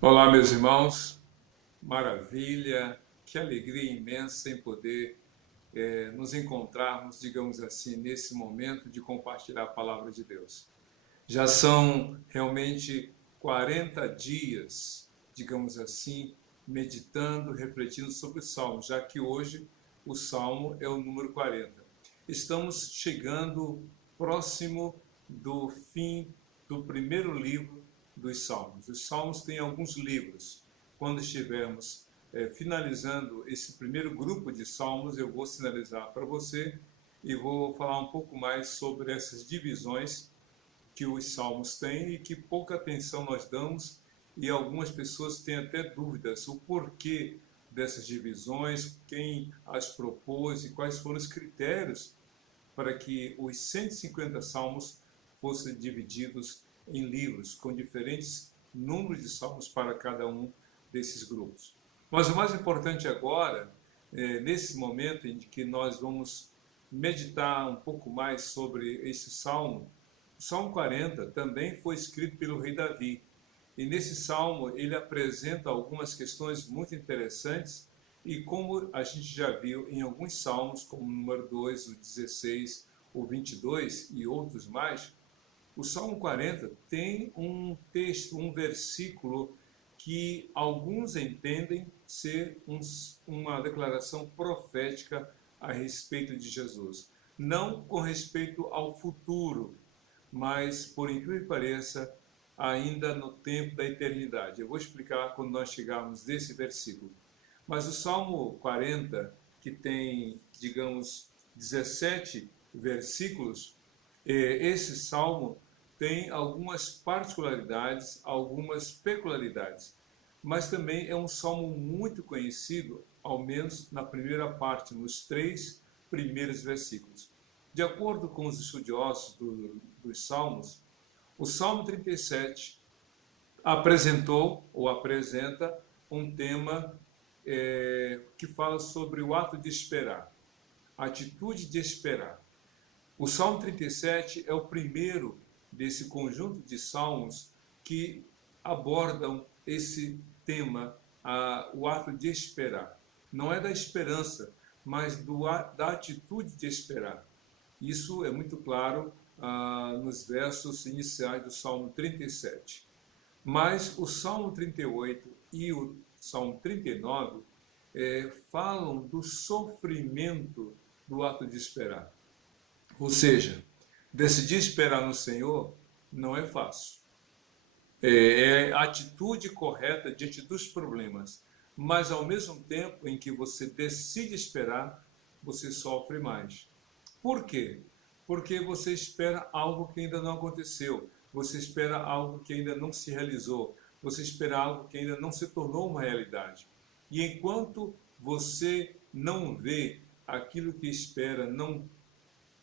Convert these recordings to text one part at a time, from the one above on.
Olá, meus irmãos, maravilha, que alegria imensa em poder nos encontrarmos, digamos assim, nesse momento de compartilhar a palavra de Deus. Já são realmente 40 dias, digamos assim, meditando, refletindo sobre o Salmo, já que hoje o Salmo é o número 40. Estamos chegando próximo do fim do primeiro livro dos Salmos. Os Salmos têm alguns livros. Quando estivermos finalizando esse primeiro grupo de Salmos, eu vou sinalizar para você e vou falar um pouco mais sobre essas divisões que os salmos têm e que pouca atenção nós damos, e algumas pessoas têm até dúvidas o porquê dessas divisões, quem as propôs e quais foram os critérios para que os 150 salmos fossem divididos em livros com diferentes números de salmos para cada um desses grupos. Mas o mais importante agora, nesse momento em que nós vamos meditar um pouco mais sobre esse salmo, o Salmo 40 também foi escrito pelo rei Davi. E nesse salmo ele apresenta algumas questões muito interessantes e como a gente já viu em alguns salmos, como o número 2, o 16, o 22 e outros mais, o Salmo 40 tem um texto, um versículo que alguns entendem ser uma declaração profética a respeito de Jesus. Não com respeito ao futuro, mas, por incrível que pareça, ainda no tempo da eternidade. Eu vou explicar quando nós chegarmos nesse versículo. Mas o Salmo 40, que tem, digamos, 17 versículos, esse salmo tem algumas particularidades, algumas peculiaridades, mas também é um salmo muito conhecido, ao menos na primeira parte, nos 3 primeiros versículos. De acordo com os estudiosos dos salmos, o Salmo 37 apresentou ou apresenta um tema que fala sobre o ato de esperar, a atitude de esperar. O Salmo 37 é o primeiro desse conjunto de salmos que abordam esse tema, o ato de esperar. Não é da esperança, mas da atitude de esperar. Isso é muito claro nos versos iniciais do Salmo 37. Mas o Salmo 38 e o Salmo 39 falam do sofrimento do ato de esperar. Ou seja, decidir esperar no Senhor não é fácil. É a atitude correta diante dos problemas. Mas ao mesmo tempo em que você decide esperar, você sofre mais. Por quê? Porque você espera algo que ainda não aconteceu, você espera algo que ainda não se realizou, você espera algo que ainda não se tornou uma realidade. E enquanto você não vê aquilo que espera, não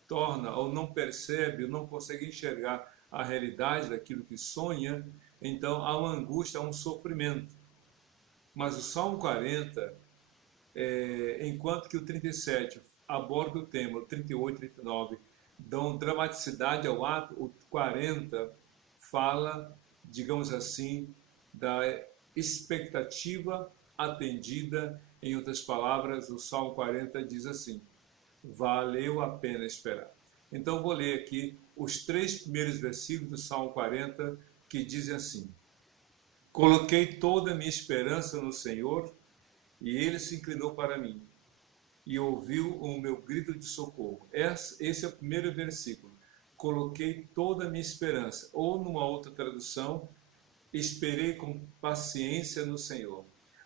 torna ou não percebe, ou não consegue enxergar a realidade daquilo que sonha, então há uma angústia, há um sofrimento. Mas o Salmo 40, enquanto que o 37 aborda o tema, o 38 e 39 dão dramaticidade ao ato, o 40 fala, digamos assim, da expectativa atendida. Em outras palavras, o Salmo 40 diz assim: valeu a pena esperar. Então vou ler aqui os 3 primeiros versículos do Salmo 40, que dizem assim: coloquei toda a minha esperança no Senhor, e ele se inclinou para mim e ouviu o meu grito de socorro. Esse é o primeiro versículo. Coloquei toda a minha esperança. Ou numa outra tradução, esperei com paciência no Senhor.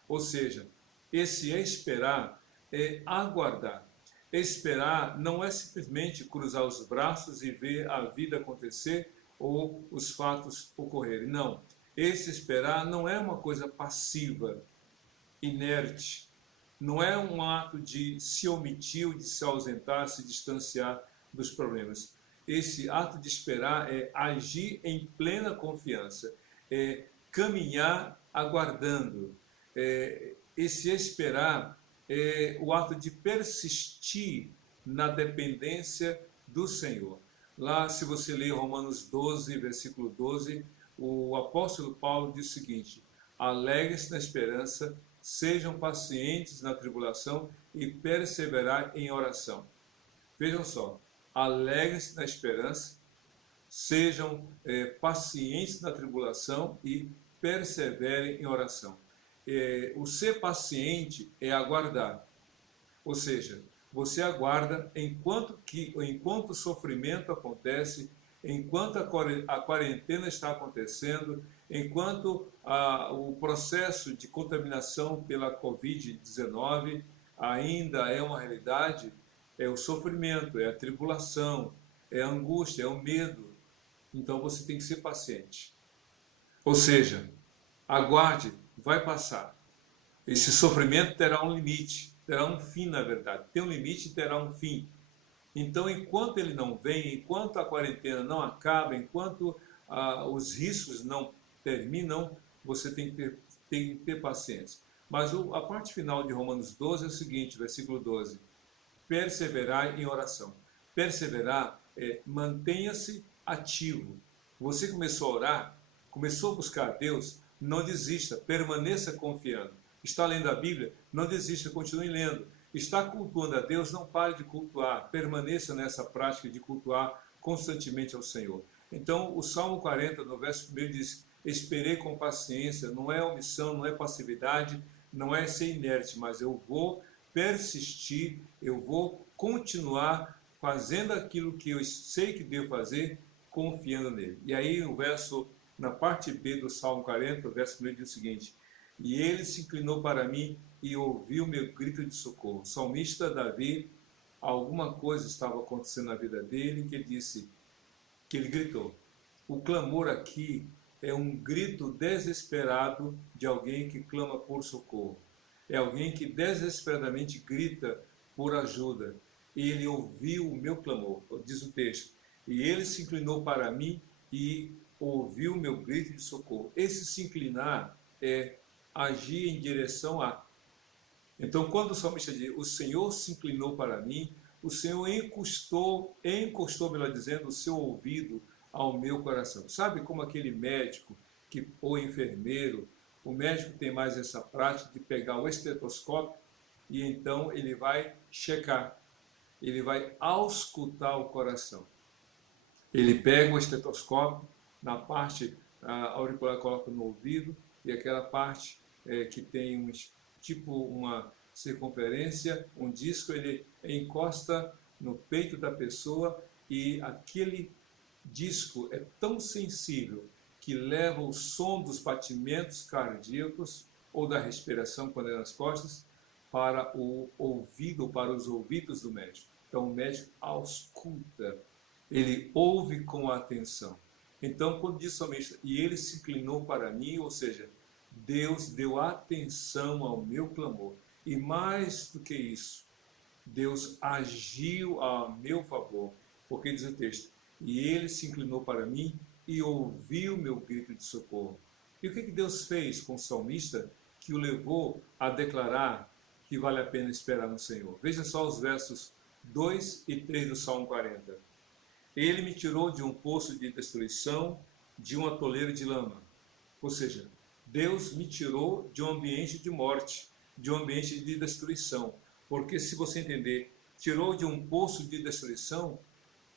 Ou seja, esse esperar é aguardar. Esperar não é simplesmente cruzar os braços e ver a vida acontecer ou os fatos ocorrerem. Não. Esse esperar não é uma coisa passiva, inerte. Não é um ato de se omitir, de se ausentar, se distanciar dos problemas. Esse ato de esperar é agir em plena confiança, é caminhar aguardando. Esse esperar é o ato de persistir na dependência do Senhor. Lá, se você ler Romanos 12, versículo 12, o apóstolo Paulo diz o seguinte: alegrem-se na esperança, sejam pacientes na tribulação e perseverar em oração. Vejam só, alegrem-se na esperança, sejam pacientes na tribulação e perseverem em oração. O ser paciente é aguardar, ou seja, você aguarda enquanto o sofrimento acontece, enquanto a quarentena está acontecendo, enquanto o processo de contaminação pela Covid-19 ainda é uma realidade, é o sofrimento, é a tribulação, é a angústia, é o medo. Então você tem que ser paciente. Ou seja, aguarde, vai passar. Esse sofrimento terá um limite, terá um fim, na verdade. Tem um limite e terá um fim. Então, enquanto ele não vem, enquanto a quarentena não acaba, enquanto os riscos não terminam, você tem que ter paciência. Mas a parte final de Romanos 12 é o seguinte, versículo 12. Perseverar em oração. Perseverar mantenha-se ativo. Você começou a orar, começou a buscar a Deus, não desista, permaneça confiando. Está lendo a Bíblia? Não desista, continue lendo. Está cultuando a Deus? Não pare de cultuar, permaneça nessa prática de cultuar constantemente ao Senhor. Então, o Salmo 40, no verso 1 diz, esperei com paciência, não é omissão, não é passividade, não é ser inerte, mas eu vou persistir, eu vou continuar fazendo aquilo que eu sei que devo fazer, confiando nele. E aí, na parte B do Salmo 40, o verso 1 diz o seguinte, e ele se inclinou para mim e ouviu meu grito de socorro. O salmista Davi, alguma coisa estava acontecendo na vida dele, que ele gritou. O clamor aqui é um grito desesperado de alguém que clama por socorro. É alguém que desesperadamente grita por ajuda. Ele ouviu o meu clamor, diz o texto. E ele se inclinou para mim e ouviu meu grito de socorro. Esse se inclinar é agir em direção a. Então, quando o salmista diz, o Senhor se inclinou para mim, o Senhor encostou, melhor dizendo, o seu ouvido ao meu coração. Sabe como aquele médico ou enfermeiro, o médico tem mais essa prática de pegar o estetoscópio e então ele vai checar, ele vai auscultar o coração. Ele pega o estetoscópio, na parte auricular coloca no ouvido, e aquela parte que tem uma circunferência, um disco, ele encosta no peito da pessoa e aquele disco é tão sensível que leva o som dos batimentos cardíacos ou da respiração quando é nas costas para o ouvido, para os ouvidos do médico. Então o médico ausculta, ele ouve com atenção. Então quando diz somente, e ele se inclinou para mim, ou seja, Deus deu atenção ao meu clamor. E mais do que isso, Deus agiu a meu favor. Porque diz o texto, e ele se inclinou para mim e ouviu meu grito de socorro. E o que Deus fez com o salmista que o levou a declarar que vale a pena esperar no Senhor? Veja só os versos 2 e 3 do Salmo 40. Ele me tirou de um poço de destruição, de um atoleiro de lama. Ou seja, Deus me tirou de um ambiente de morte, de um ambiente de destruição. Porque se você entender, tirou de um poço de destruição,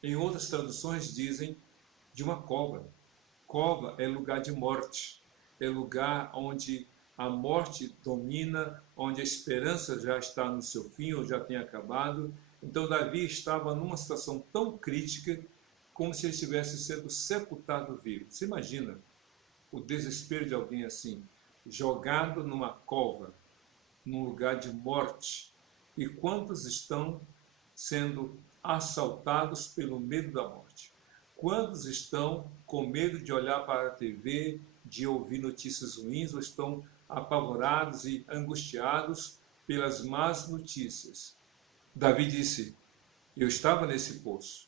em outras traduções dizem de uma cova. Cova é lugar de morte, é lugar onde a morte domina, onde a esperança já está no seu fim ou já tem acabado. Então Davi estava numa situação tão crítica como se ele estivesse sendo sepultado vivo. Você imagina o desespero de alguém assim, jogado numa cova, num lugar de morte. E quantos estão sendo assaltados pelo medo da morte? Quantos estão com medo de olhar para a TV, de ouvir notícias ruins, ou estão apavorados e angustiados pelas más notícias? Davi disse, eu estava nesse poço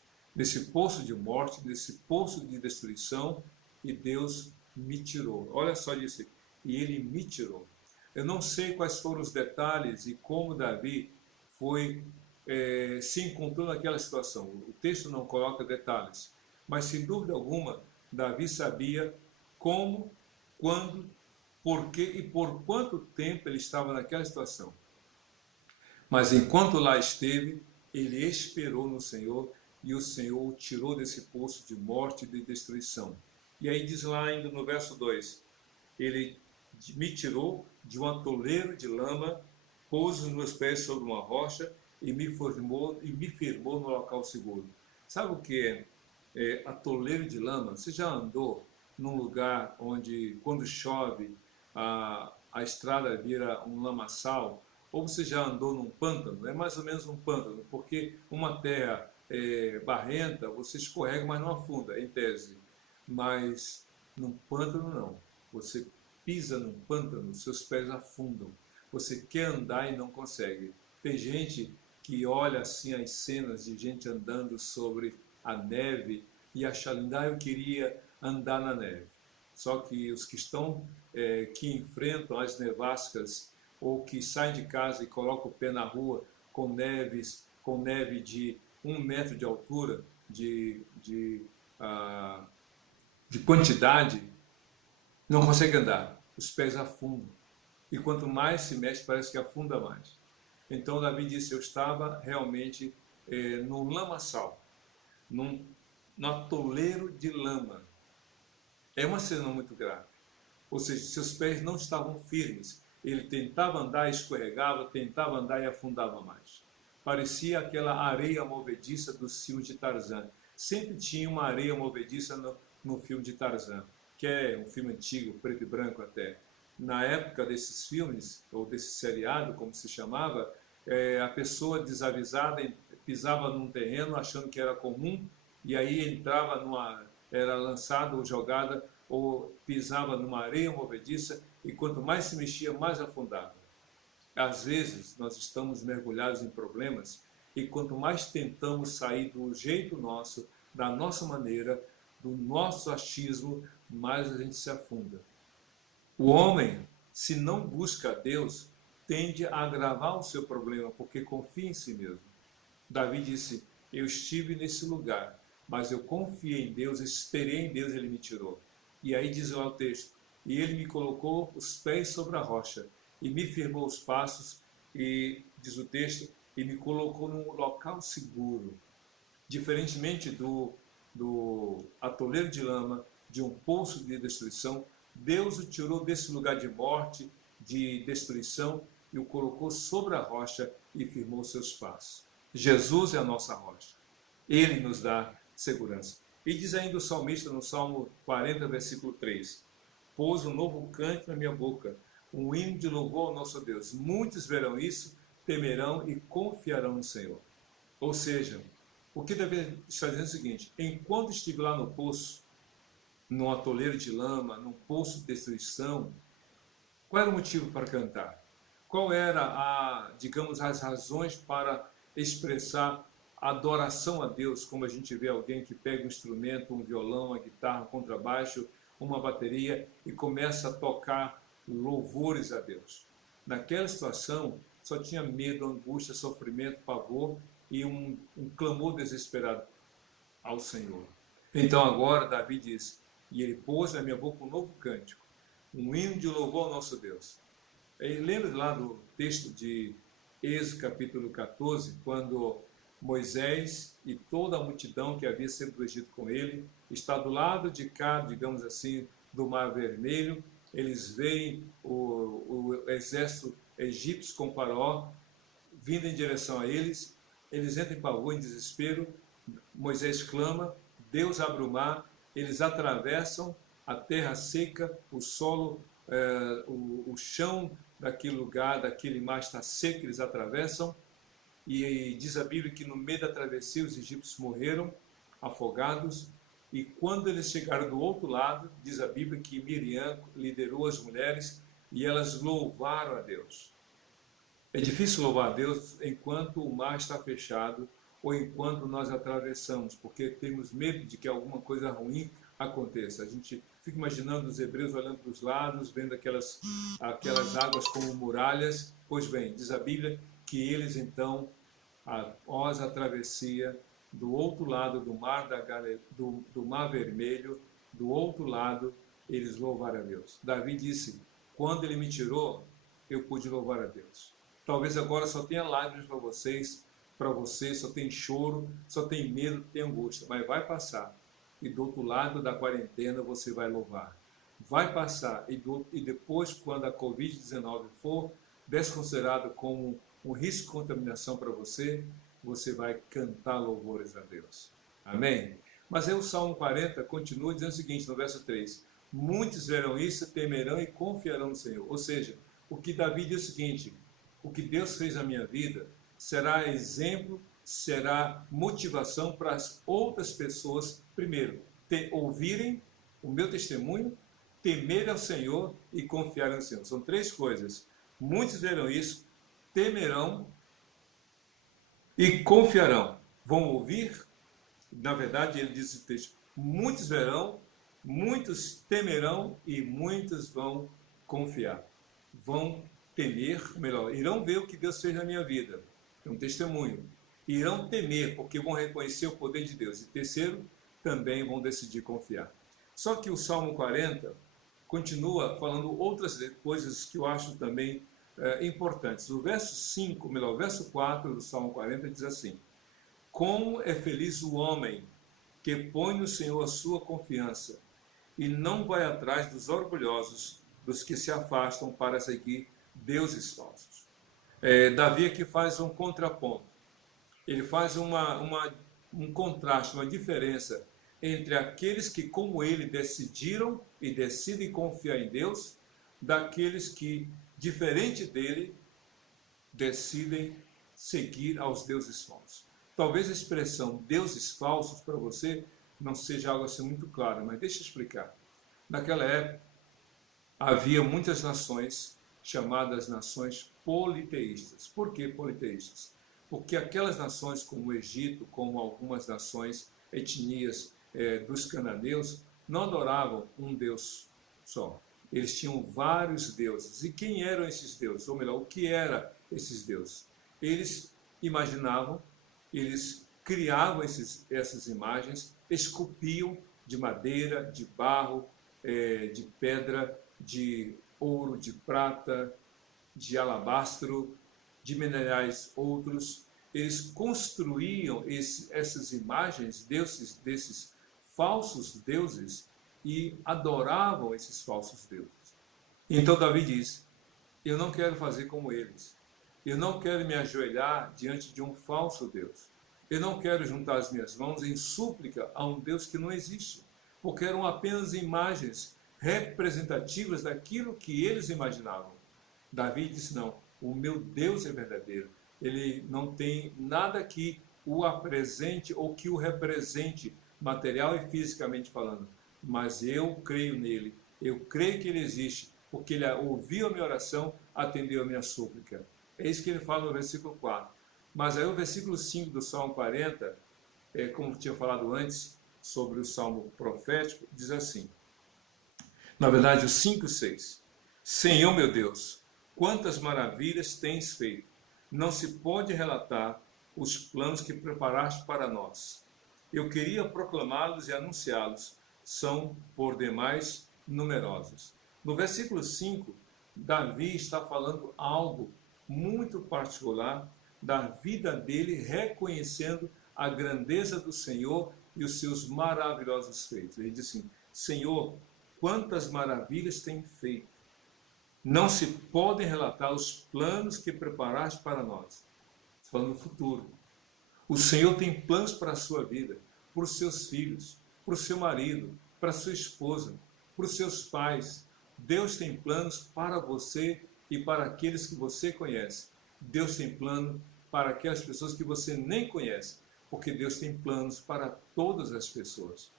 de morte, nesse poço de destruição, e Deus me tirou. Olha só isso, e ele me tirou. Eu não sei quais foram os detalhes e como Davi se encontrou naquela situação. O texto não coloca detalhes, mas sem dúvida alguma, Davi sabia como, quando por que e por quanto tempo ele estava naquela situação. Mas enquanto lá esteve, ele esperou no Senhor e o Senhor o tirou desse poço de morte e de destruição. E aí diz lá ainda no verso 2, ele me tirou de um atoleiro de lama, pôs os meus pés sobre uma rocha e me firmou no local seguro. Sabe o que é atoleiro de lama? Você já andou num lugar onde, quando chove, a estrada vira um lamaçal? Ou você já andou num pântano? É mais ou menos um pântano, porque uma terra barrenta, você escorrega, mas não afunda, em tese. Mas num pântano não. Você pisa num pântano, seus pés afundam. Você quer andar e não consegue. Tem gente que olha assim as cenas de gente andando sobre a neve e acha lindo, eu queria andar na neve. Só que os que estão, que enfrentam as nevascas ou que saem de casa e colocam o pé na rua com neve de 1 metro de altura, de quantidade, não consegue andar. Os pés afundam. E quanto mais se mexe, parece que afunda mais. Então Davi disse, eu estava realmente num lamaçal, num atoleiro de lama. É uma cena muito grave. Ou seja, seus pés não estavam firmes. Ele tentava andar, escorregava, tentava andar e afundava mais. Parecia aquela areia movediça dos filmes de Tarzan. Sempre tinha uma areia movediça no filme de Tarzan, que é um filme antigo, preto e branco até. Na época desses filmes, ou desse seriado, como se chamava, a pessoa desavisada pisava num terreno achando que era comum, e aí era lançada ou jogada, ou pisava numa areia movediça, e quanto mais se mexia, mais afundava. Às vezes, nós estamos mergulhados em problemas, e quanto mais tentamos sair do jeito nosso, da nossa maneira, do nosso achismo, mais a gente se afunda. O homem, se não busca a Deus, tende a agravar o seu problema, porque confia em si mesmo. Davi disse, eu estive nesse lugar, mas eu confiei em Deus, esperei em Deus e Ele me tirou. E aí diz lá o texto, e Ele me colocou os pés sobre a rocha, e me firmou os passos, e diz o texto, e me colocou num local seguro. Diferentemente do atoleiro de lama, de um poço de destruição, Deus o tirou desse lugar de morte, de destruição, e o colocou sobre a rocha e firmou seus passos. Jesus é a nossa rocha. Ele nos dá segurança. E diz ainda o salmista no Salmo 40, versículo 3, pôs um novo cântico na minha boca, um hino de louvor ao nosso Deus. Muitos verão isso, temerão e confiarão no Senhor. Ou seja, o que Davi está dizendo é o seguinte, enquanto estive lá no poço, num atoleiro de lama, num poço de destruição, qual era o motivo para cantar? Qual era digamos, as razões para expressar adoração a Deus, como a gente vê alguém que pega um instrumento, um violão, uma guitarra, um contrabaixo, uma bateria e começa a tocar louvores a Deus. Naquela situação, só tinha medo, angústia, sofrimento, pavor e um clamor desesperado ao Senhor. Então agora Davi diz, e ele pôs na minha boca um novo cântico, um hino de louvor ao nosso Deus. Lembra lá do texto de Êxodo capítulo 14, quando Moisés e toda a multidão que havia saído do Egito com ele está do lado de cá, digamos assim, do Mar Vermelho. Eles veem o exército egípcio com Faraó vindo em direção a eles. Eles entram em pavor, em desespero. Moisés clama, Deus abre o mar, eles atravessam a terra seca, o solo, o chão daquele lugar, daquele mar está seco, eles atravessam. E diz a Bíblia que no meio da travessia os egípcios morreram afogados, e quando eles chegaram do outro lado, diz a Bíblia que Miriam liderou as mulheres e elas louvaram a Deus. É difícil louvar a Deus enquanto o mar está fechado ou enquanto nós atravessamos, porque temos medo de que alguma coisa ruim aconteça. A gente fica imaginando os hebreus olhando para os lados, vendo aquelas águas como muralhas. Pois bem, diz a Bíblia que eles então, após a travessia, do outro lado do mar, do mar Vermelho, do outro lado, eles louvaram a Deus. Davi disse, Quando ele me tirou, eu pude louvar a Deus. Talvez agora só tenha lágrimas para você, só tem choro, só tem medo, tem angústia, mas vai passar. E do outro lado da quarentena você vai louvar. Vai passar e depois, quando a Covid-19 for desconsiderada como um risco de contaminação para você, você vai cantar louvores a Deus. Amém? Mas aí o Salmo 40 continua dizendo o seguinte, no verso 3, muitos verão isso, temerão e confiarão no Senhor. Ou seja, o que Davi diz é o seguinte, o que Deus fez na minha vida será exemplo, será motivação para as outras pessoas, primeiro, ouvirem o meu testemunho, temerem ao Senhor e confiarem no Senhor. São três coisas. Muitos verão isso, temerão e confiarão. Vão ouvir, na verdade ele diz o texto, muitos verão, muitos temerão e muitos vão confiar. Vão temer, melhor, irão ver o que Deus fez na minha vida, é um testemunho. Irão temer, porque vão reconhecer o poder de Deus. E terceiro, também vão decidir confiar. Só que o Salmo 40 continua falando outras coisas que eu acho também importantes. O verso 5, melhor, o verso 4 do Salmo 40 diz assim, como é feliz o homem que põe no Senhor a sua confiança e não vai atrás dos orgulhosos, dos que se afastam para seguir deuses falsos. Davi aqui faz um contraponto. Ele faz um contraste, uma diferença entre aqueles que, como ele, decidiram e decidem confiar em Deus, daqueles que, diferente dele, decidem seguir aos deuses falsos. Talvez a expressão deuses falsos para você não seja algo assim muito claro, mas deixa eu explicar. Naquela época, havia muitas nações chamadas nações politeístas. Por que politeístas? Porque aquelas nações como o Egito, como algumas nações, etnias dos cananeus, não adoravam um Deus só. Eles tinham vários deuses. E quem eram esses deuses? Ou melhor, o que eram esses deuses? Eles imaginavam, eles criavam essas imagens, esculpiam de madeira, de barro, de pedra, de ouro, de prata, de alabastro, de minerais outros. Eles construíam essas imagens desses falsos deuses e adoravam esses falsos deuses. Então Davi diz, eu não quero fazer como eles. Eu não quero me ajoelhar diante de um falso Deus. Eu não quero juntar as minhas mãos em súplica a um Deus que não existe, porque eram apenas imagens representativas daquilo que eles imaginavam. Davi disse, não, o meu Deus é verdadeiro. Ele não tem nada que o apresente ou que o represente, material e fisicamente falando. Mas eu creio nele, eu creio que ele existe, porque ele ouviu a minha oração, atendeu a minha súplica. É isso que ele fala no versículo 4. Mas aí o versículo 5 do Salmo 40, como tinha falado antes, sobre o Salmo profético, diz assim, na verdade o 5 e 6, Senhor meu Deus, quantas maravilhas tens feito, não se pode relatar os planos que preparaste para nós. Eu queria proclamá-los e anunciá-los, são por demais numerosos. No versículo 5, Davi está falando algo muito particular da vida dele, reconhecendo a grandeza do Senhor e os seus maravilhosos feitos. Ele diz assim, Senhor, quantas maravilhas tem feito. Não se podem relatar os planos que preparaste para nós. Falando no futuro. O Senhor tem planos para a sua vida, para os seus filhos, para o seu marido, para a sua esposa, para os seus pais. Deus tem planos para você e para aqueles que você conhece. Deus tem plano para aquelas pessoas que você nem conhece, porque Deus tem planos para todas as pessoas.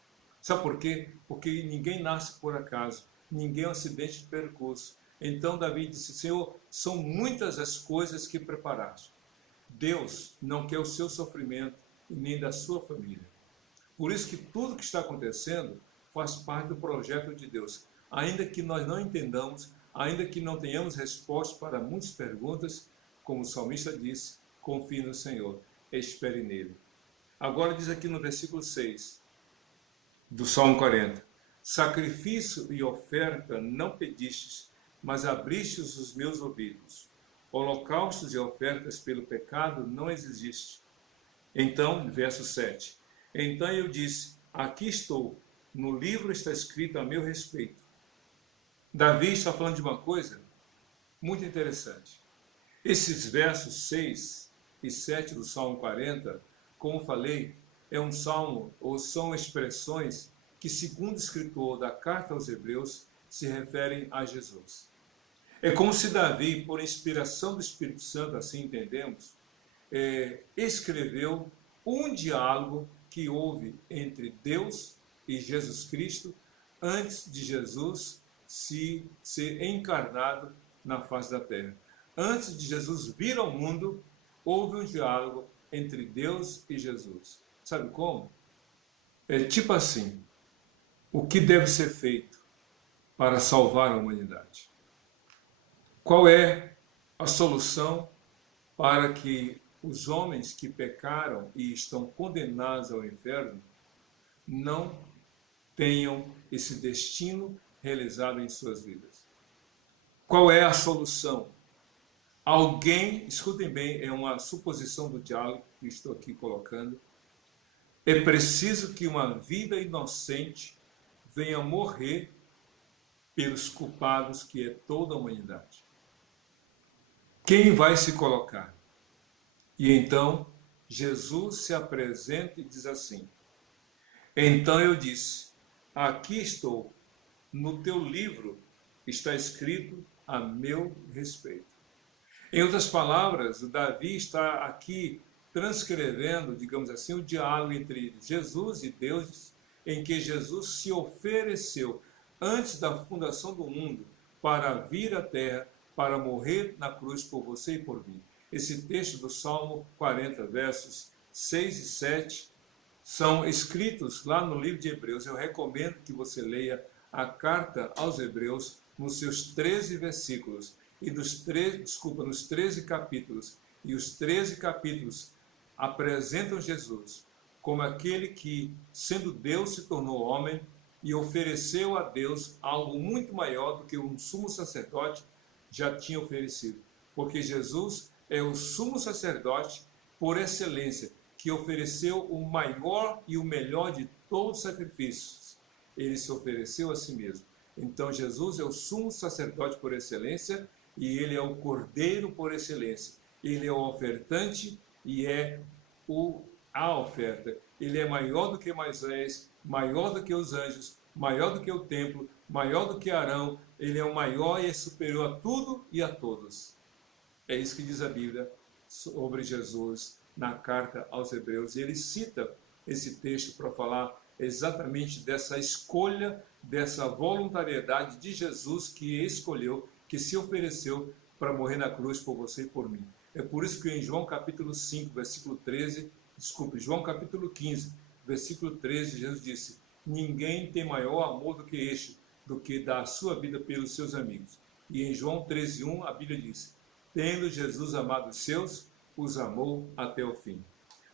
Sabe por quê? Porque ninguém nasce por acaso, ninguém é um acidente de percurso. Então Davi disse, Senhor, são muitas as coisas que preparaste. Deus não quer o seu sofrimento e nem da sua família. Por isso que tudo que está acontecendo faz parte do projeto de Deus. Ainda que nós não entendamos, ainda que não tenhamos resposta para muitas perguntas, como o salmista disse, confie no Senhor, espere nele. Agora diz aqui no versículo 6 do Salmo 40, sacrifício e oferta não pedistes, mas abristes os meus ouvidos. Holocaustos e ofertas pelo pecado não exigiste. Então, verso 7. Então eu disse, aqui estou, no livro está escrito a meu respeito. Davi está falando de uma coisa muito interessante. Esses versos 6 e 7 do Salmo 40, como falei, é um salmo, ou são expressões que, segundo o escritor da carta aos Hebreus, se referem a Jesus. É como se Davi, por inspiração do Espírito Santo, assim entendemos, escreveu um diálogo que houve entre Deus e Jesus Cristo antes de Jesus ser encarnado na face da terra. Antes de Jesus vir ao mundo, houve um diálogo entre Deus e Jesus. Sabe como? É tipo assim, o que deve ser feito para salvar a humanidade? Qual é a solução para que os homens que pecaram e estão condenados ao inferno não tenham esse destino realizado em suas vidas? Qual é a solução? Alguém, escutem bem, é uma suposição do diálogo que estou aqui colocando. É preciso que uma vida inocente venha morrer pelos culpados, que é toda a humanidade. Quem vai se colocar? E então Jesus se apresenta e diz assim: então eu disse, aqui estou, no teu livro está escrito a meu respeito. Em outras palavras, o Davi está aqui transcrevendo, digamos assim, o diálogo entre Jesus e Deus, em que Jesus se ofereceu antes da fundação do mundo para vir à terra, para morrer na cruz por você e por mim. Esse texto do Salmo 40, versos 6 e 7, são escritos lá no livro de Hebreus. Eu recomendo que você leia a carta aos Hebreus nos seus 13 versículos, e nos 13 capítulos. E os 13 capítulos apresentam Jesus como aquele que, sendo Deus, se tornou homem e ofereceu a Deus algo muito maior do que um sumo sacerdote já tinha oferecido. Porque Jesus é o sumo sacerdote por excelência, que ofereceu o maior e o melhor de todos os sacrifícios. Ele se ofereceu a si mesmo. Então Jesus é o sumo sacerdote por excelência e ele é o cordeiro por excelência. Ele é o ofertante e é a oferta. Ele é maior do que Moisés, maior do que os anjos, maior do que o templo, maior do que Arão. Ele é o maior e é superior a tudo e a todos. É isso que diz a Bíblia sobre Jesus na carta aos Hebreus. E ele cita esse texto para falar exatamente dessa escolha, dessa voluntariedade de Jesus que escolheu, que se ofereceu para morrer na cruz por você e por mim. É por isso que em João capítulo 5, versículo 13, João capítulo 15, versículo 13, Jesus disse: ninguém tem maior amor do que este, do que dar a sua vida pelos seus amigos. E em João 13:1, a Bíblia diz: tendo Jesus amado os seus, os amou até o fim.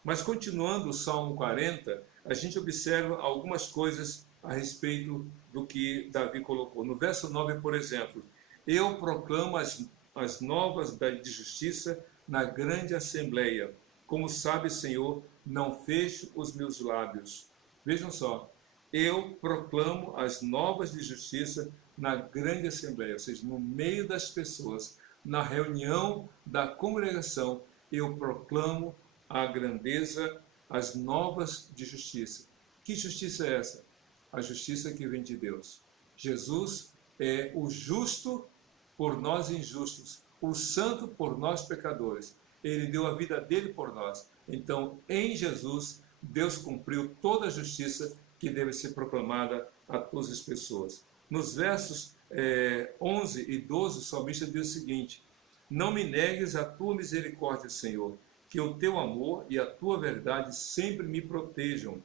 Mas continuando o Salmo 40, a gente observa algumas coisas a respeito do que Davi colocou. No verso 9, por exemplo, eu proclamo as novas de justiça na grande assembleia. Como sabe, Senhor, não fecho os meus lábios. Vejam só, eu proclamo as novas de justiça na grande assembleia, ou seja, no meio das pessoas, na reunião da congregação, eu proclamo a grandeza, as novas de justiça. Que justiça é essa? A justiça que vem de Deus. Jesus é o justo por nós injustos, o santo por nós pecadores. Ele deu a vida dele por nós. Então, em Jesus, Deus cumpriu toda a justiça que deve ser proclamada a todas as pessoas. Nos versos 11 e 12, o salmista diz o seguinte: não me negues a tua misericórdia, Senhor, que o teu amor e a tua verdade sempre me protejam,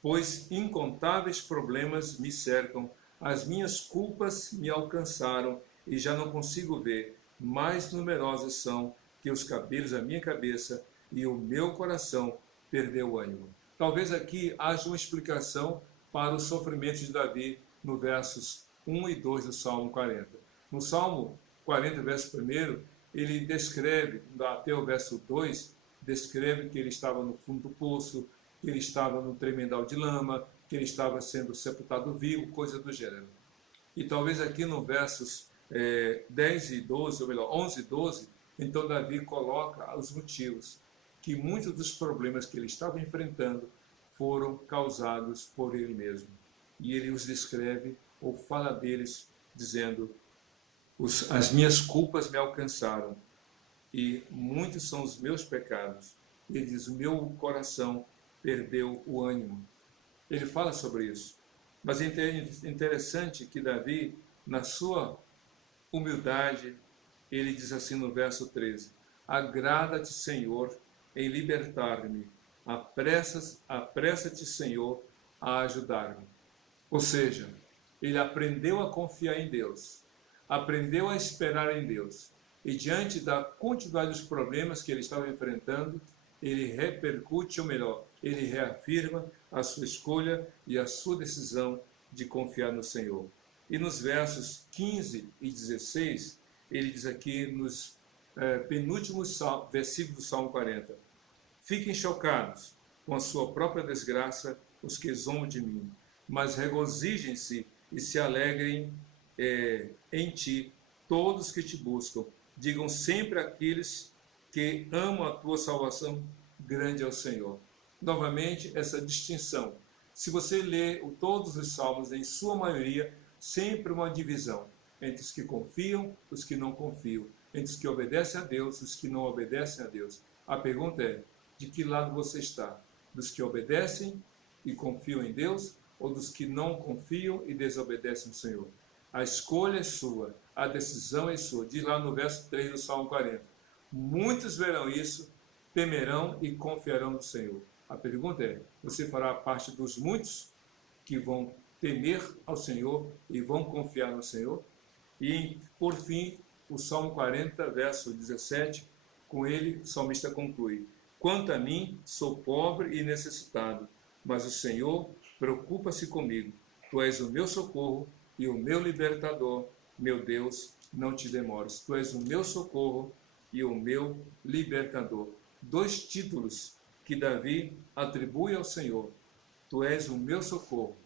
pois incontáveis problemas me cercam, as minhas culpas me alcançaram e já não consigo ver, mais numerosas são que os cabelos da minha cabeça e o meu coração perdeu o ânimo. Talvez aqui haja uma explicação para os sofrimentos de Davi no versos 1 e 2 do Salmo 40. No Salmo 40, verso 1, ele descreve, até o verso 2, descreve que ele estava no fundo do poço, que ele estava no tremedal de lama, que ele estava sendo sepultado vivo, coisa do gênero. E talvez aqui no versos 10 e 12, ou melhor, 11 e 12, então Davi coloca os motivos que muitos dos problemas que ele estava enfrentando foram causados por ele mesmo. E ele os descreve ou fala deles dizendo: as minhas culpas me alcançaram e muitos são os meus pecados. Ele diz: o meu coração perdeu o ânimo. Ele fala sobre isso. Mas é interessante que Davi, na sua humildade, ele diz assim no verso 13: agrada-te, Senhor, em libertar-me. Apressa-te, Senhor, a ajudar-me. Ou seja, ele aprendeu a confiar em Deus, aprendeu a esperar em Deus. E diante da quantidade dos problemas que ele estava enfrentando, ele repercute, ou melhor, ele reafirma a sua escolha e a sua decisão de confiar no Senhor. E nos versos 15 e 16, ele diz aqui nos penúltimos versículos do Salmo 40: fiquem chocados com a sua própria desgraça os que zombam de mim, mas regozijem-se e se alegrem em ti todos que te buscam. Digam sempre àqueles que amam a tua salvação, grande é o Senhor. Novamente, essa distinção. Se você lê todos os salmos, em sua maioria, sempre uma divisão entre os que confiam e os que não confiam, entre os que obedecem a Deus e os que não obedecem a Deus. A pergunta é: de que lado você está? Dos que obedecem e confiam em Deus ou dos que não confiam e desobedecem ao Senhor? A escolha é sua, a decisão é sua. Diz lá no verso 3 do Salmo 40. Muitos verão isso, temerão e confiarão no Senhor. A pergunta é: você fará parte dos muitos que vão temer ao Senhor e vão confiar no Senhor? E, por fim, o Salmo 40, verso 17, com ele o salmista conclui: quanto a mim, sou pobre e necessitado, mas o Senhor preocupa-se comigo. Tu és o meu socorro e o meu libertador. Meu Deus, não te demores. Tu és o meu socorro e o meu libertador. Dois títulos que Davi atribui ao Senhor. Tu és o meu socorro,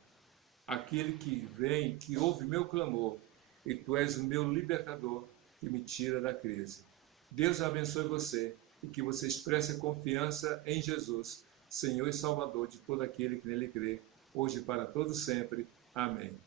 aquele que vem, que ouve meu clamor, e tu és o meu libertador, que me tira da crise. Deus abençoe você e que você expresse confiança em Jesus, Senhor e Salvador de todo aquele que nele crê, hoje e para todos sempre. Amém.